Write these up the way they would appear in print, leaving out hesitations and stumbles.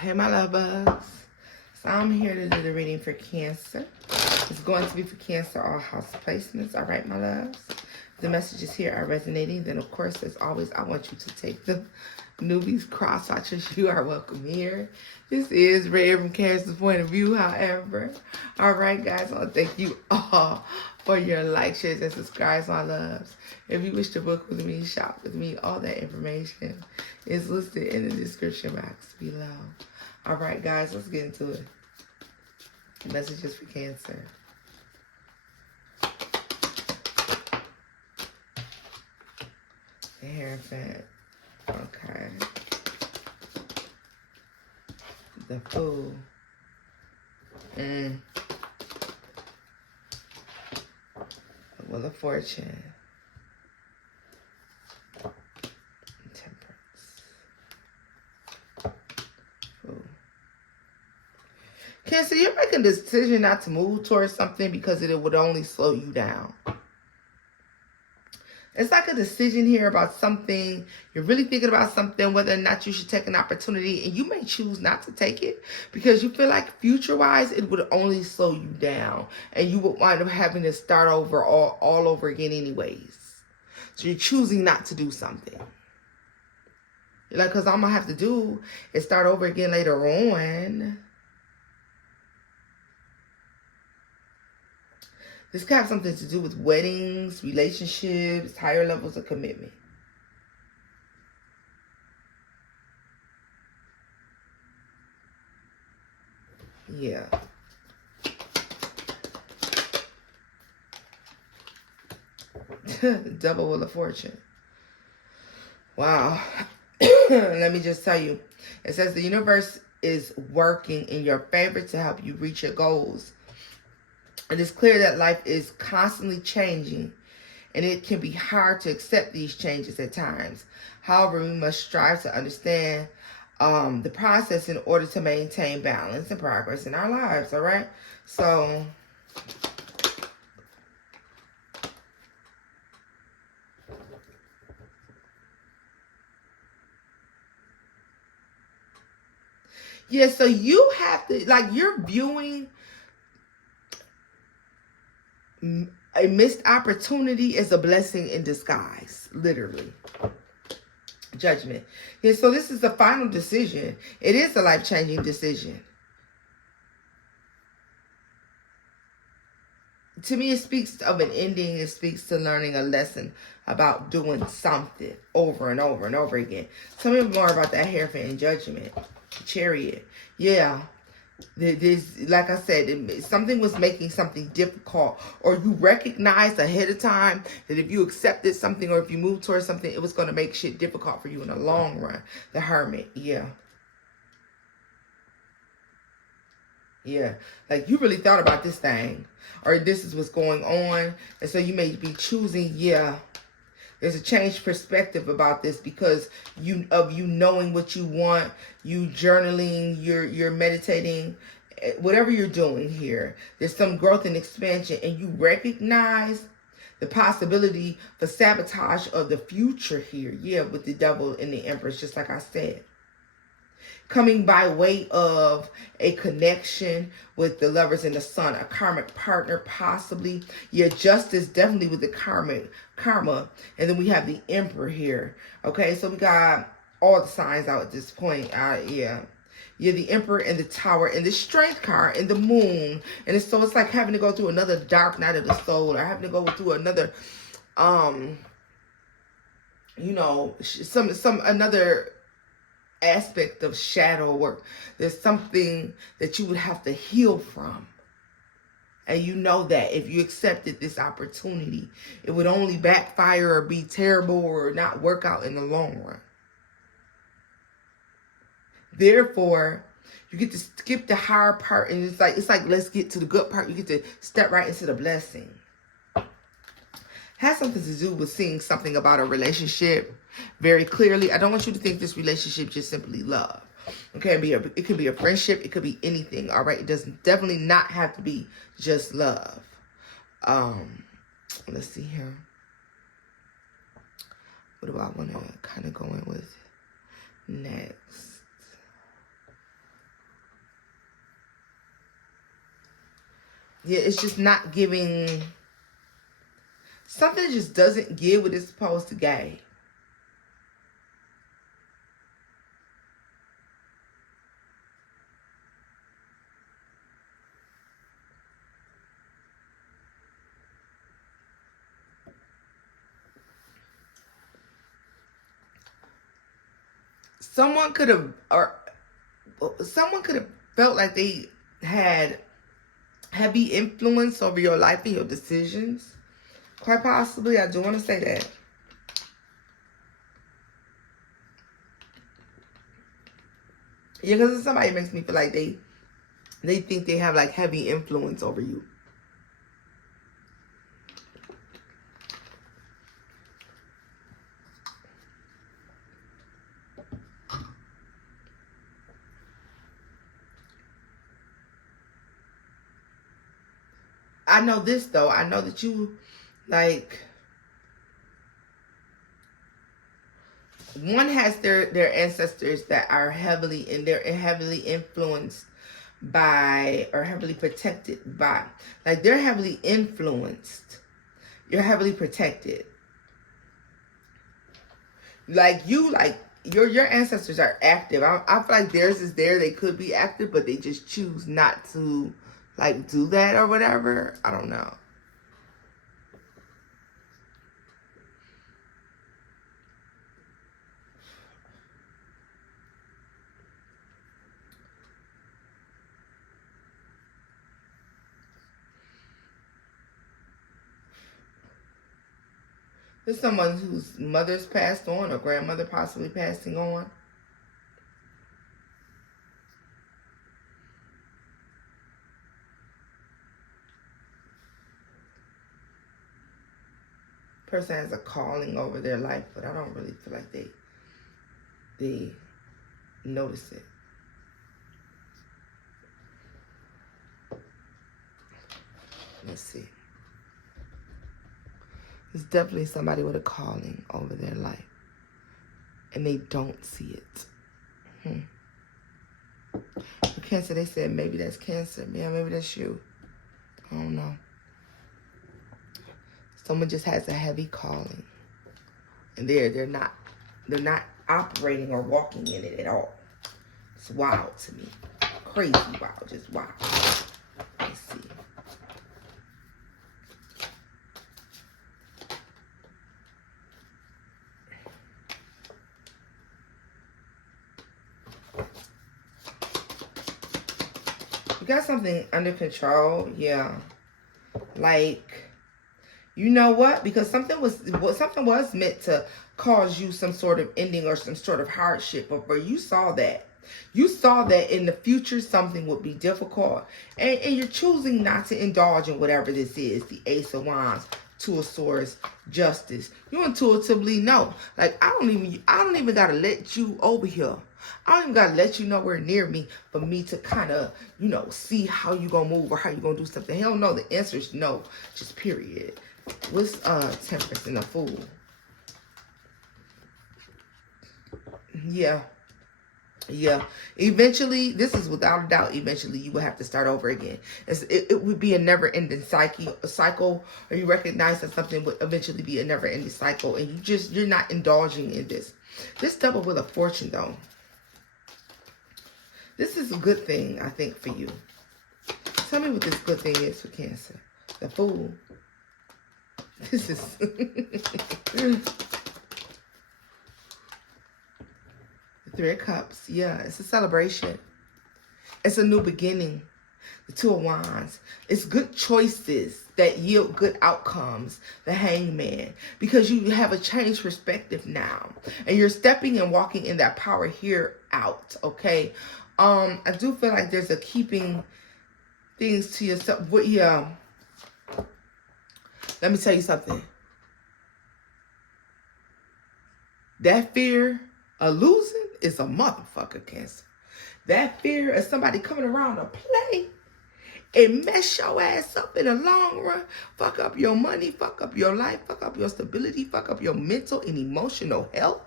Hey, my love bugs. So I'm here to do the reading for Cancer. It's going to be for Cancer, all house placements. All right, my loves. The messages here are resonating. Then, of course, as always, I want you to take them. Newbies, cross-watchers, you are welcome here. This is read from Cancer's point of view, however. All right, guys, I want to thank you all for your likes, shares, and subscribes, my loves. If you wish to book with me, shop with me, all that information is listed in the description box below. All right, guys, let's get into it. Messages for Cancer. The Hierophant. Okay. The Fool. The Wheel of Fortune. Temperance. Fool. Cancer, you're making a decision not to move towards something because it would only slow you down. It's like a decision here about something. You're really thinking about something, whether or not you should take an opportunity, and you may choose not to take it because you feel like future-wise, it would only slow you down, and you would wind up having to start over all over again anyways. So you're choosing not to do something. You're like, because all I'm going to have to do is start over again later on. This could have something to do with weddings, relationships, higher levels of commitment. Yeah. Double Wheel of Fortune. Wow. Let me just tell you. It says the universe is working in your favor to help you reach your goals. It is clear that life is constantly changing, and it can be hard to accept these changes at times. However, we must strive to understand the process in order to maintain balance and progress in our lives, all right? So, yeah, so you have to, like, you're viewing a missed opportunity is a blessing in disguise, literally. Judgment. Yeah, so this is the final decision. It is a life-changing decision. To me, it speaks of an ending. It speaks to learning a lesson about doing something over and over and over again. Tell me more about that Hierophant and Judgment. Chariot. Yeah. This, like I said, something was making something difficult, or you recognized ahead of time that if you accepted something or if you moved towards something, it was going to make shit difficult for you in the long run. The Hermit, yeah. Yeah, like you really thought about this thing, or this is what's going on, and so you may be choosing, yeah. There's a changed perspective about this because you knowing what you want, you journaling, you're meditating, whatever you're doing here. There's some growth and expansion, and you recognize the possibility for sabotage of the future here. Yeah, with the Devil and the Empress, just like I said. Coming by way of a connection with the Lovers and the Sun, a karmic partner possibly. Yeah, justice definitely with the karma. And then we have the Emperor here. Okay, so we got all the signs out at this point. Yeah. Yeah, the Emperor and the Tower and the Strength card and the Moon. And it's like having to go through another dark night of the soul, or having to go through another, you know, another aspect of shadow work. There's something that you would have to heal from. And you know that if you accepted this opportunity, it would only backfire or be terrible or not work out in the long run. Therefore, you get to skip the hard part, and it's like let's get to the good part. You get to step right into the blessing. Has something to do with seeing something about a relationship very clearly. I don't want you to think this relationship just simply love. Okay, it could be a friendship. It could be anything. All right, it does definitely not have to be just love. Let's see here. What do I want to kind of go in with next? Yeah, it's just not giving. Something just doesn't give what it's supposed to give. Someone could have felt like they had heavy influence over your life and your decisions. Quite possibly, I do want to say that. Yeah, because somebody makes me feel like they think they have like heavy influence over you. I know this though. I know that you like one has their ancestors that are heavily influenced by or heavily protected by. Like they're heavily influenced. You're heavily protected. Like your ancestors are active. I feel like theirs is there. They could be active, but they just choose not to like do that or whatever. I don't know. There's someone whose mother's passed on or grandmother possibly passing on. Person has a calling over their life, but I don't really feel like they notice it. Let's see. There's definitely somebody with a calling over their life, and they don't see it. For Cancer, they said maybe that's Cancer. Yeah, maybe that's you. I don't know. Someone just has a heavy calling, and they're not operating or walking in it at all. It's wild to me. Crazy wild, just wild. Let's see. You got something under control, yeah. Like, you know what? Because something was meant to cause you some sort of ending or some sort of hardship, but you saw that. You saw that in the future something would be difficult, and you're choosing not to indulge in whatever this is. The Ace of Wands, Two of Swords, Justice. You intuitively know. Like, I don't even gotta let you over here. I don't even gotta let you nowhere near me for me to kind of, see how you gonna move or how you gonna do something. Hell no, the answer is no. Just period. What's Temperance and a Fool? Yeah. Eventually, this is without a doubt, eventually you will have to start over again. It would be a never-ending cycle, or you recognize that something would eventually be a never-ending cycle, and you're not indulging in this. This Double Wheel of Fortune, though, this is a good thing, I think, for you. Tell me what this good thing is for Cancer. The Fool. This is... Three of Cups. Yeah, it's a celebration. It's a new beginning. The Two of Wands. It's good choices that yield good outcomes. The Hangman. Because you have a changed perspective now. And you're stepping and walking in that power here out. Okay? I do feel like there's a keeping things to yourself. Yeah. Let me tell you something. That fear of losing is a motherfucker, Cancer. That fear of somebody coming around to play and mess your ass up in the long run, fuck up your money, fuck up your life, fuck up your stability, fuck up your mental and emotional health.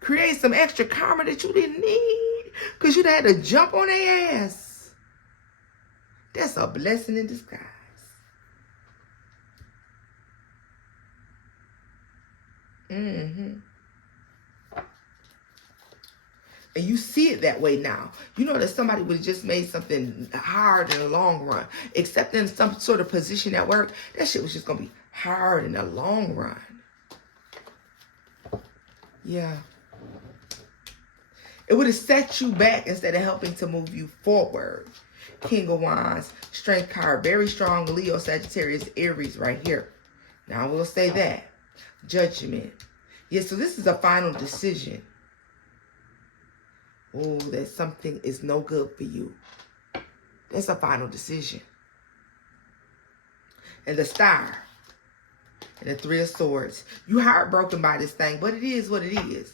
Create some extra karma that you didn't need because you had to jump on their ass. That's a blessing in disguise. Mm-hmm. And you see it that way now. You know that somebody would have just made something hard in the long run. Except in some sort of position at work, that shit was just going to be hard in the long run. Yeah. It would have set you back instead of helping to move you forward. King of Wands, Strength card, very strong Leo, Sagittarius, Aries right here. Now I will say that. Judgment. Yeah, so this is a final decision. Oh, that something is no good for you. That's a final decision. And the Star. And the Three of Swords. You heartbroken by this thing, but it is what it is.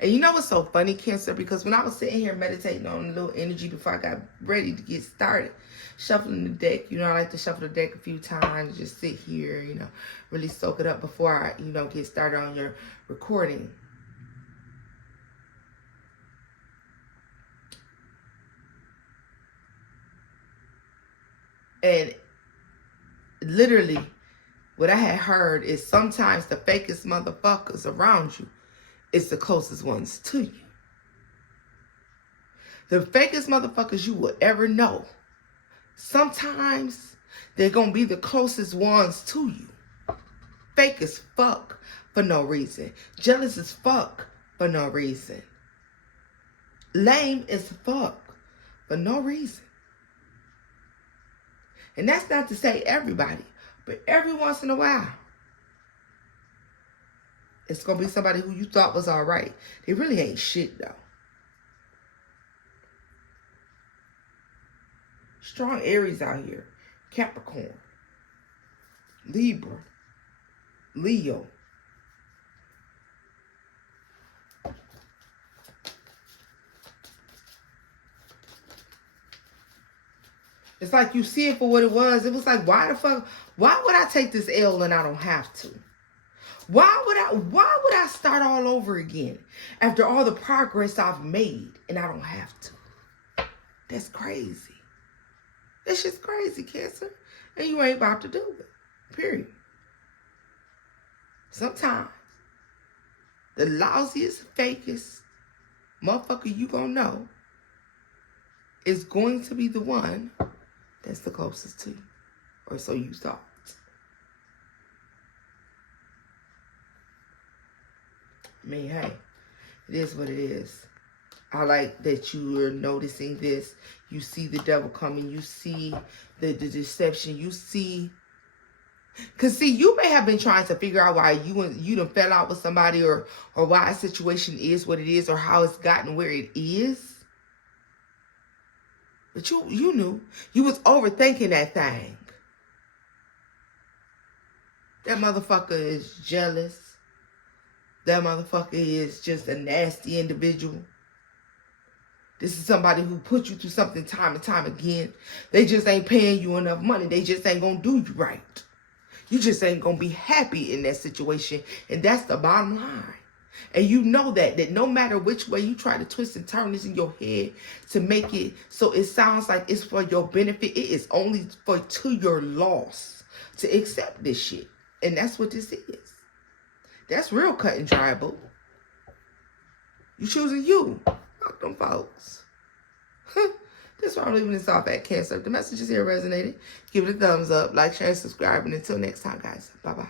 And you know what's so funny, Cancer? Because when I was sitting here meditating on a little energy before I got ready to get started, shuffling the deck, you know, I like to shuffle the deck a few times, just sit here, you know, really soak it up before I, you know, get started on your recording. And literally, what I had heard is sometimes the fakest motherfuckers around you is the closest ones to you. The fakest motherfuckers you will ever know, sometimes they're going to be the closest ones to you. Fake as fuck for no reason. Jealous as fuck for no reason. Lame as fuck for no reason. And that's not to say everybody, but every once in a while, it's going to be somebody who you thought was all right. They really ain't shit, though. Strong Aries out here. Capricorn. Libra. Leo. It's like you see it for what it was. It was like, why the fuck? Why would I take this L and I don't have to? Why would I start all over again after all the progress I've made and I don't have to? That's crazy. That's just crazy, Cancer. And you ain't about to do it. Period. Sometimes the lousiest, fakest motherfucker you gonna know is going to be the one that's the closest to you. Or so you thought. I mean, hey, it is what it is. I like that you are noticing this. You see the devil coming. You see the deception. You see... Because, see, you may have been trying to figure out why you done fell out with somebody or why a situation is what it is or how it's gotten where it is. But you knew. You was overthinking that thing. That motherfucker is jealous. That motherfucker is just a nasty individual. This is somebody who put you through something time and time again. They just ain't paying you enough money. They just ain't gonna do you right. You just ain't gonna be happy in that situation. And that's the bottom line. And you know that no matter which way you try to twist and turn this in your head to make it so it sounds like it's for your benefit, it is only to your loss to accept this shit. And that's what this is. That's real cut and dry, boo. You choosing you. Fuck them folks. That's why I'm leaving this off at, Cancer. If the messages here resonated, give it a thumbs up, like, share, and subscribe. And until next time, guys. Bye-bye.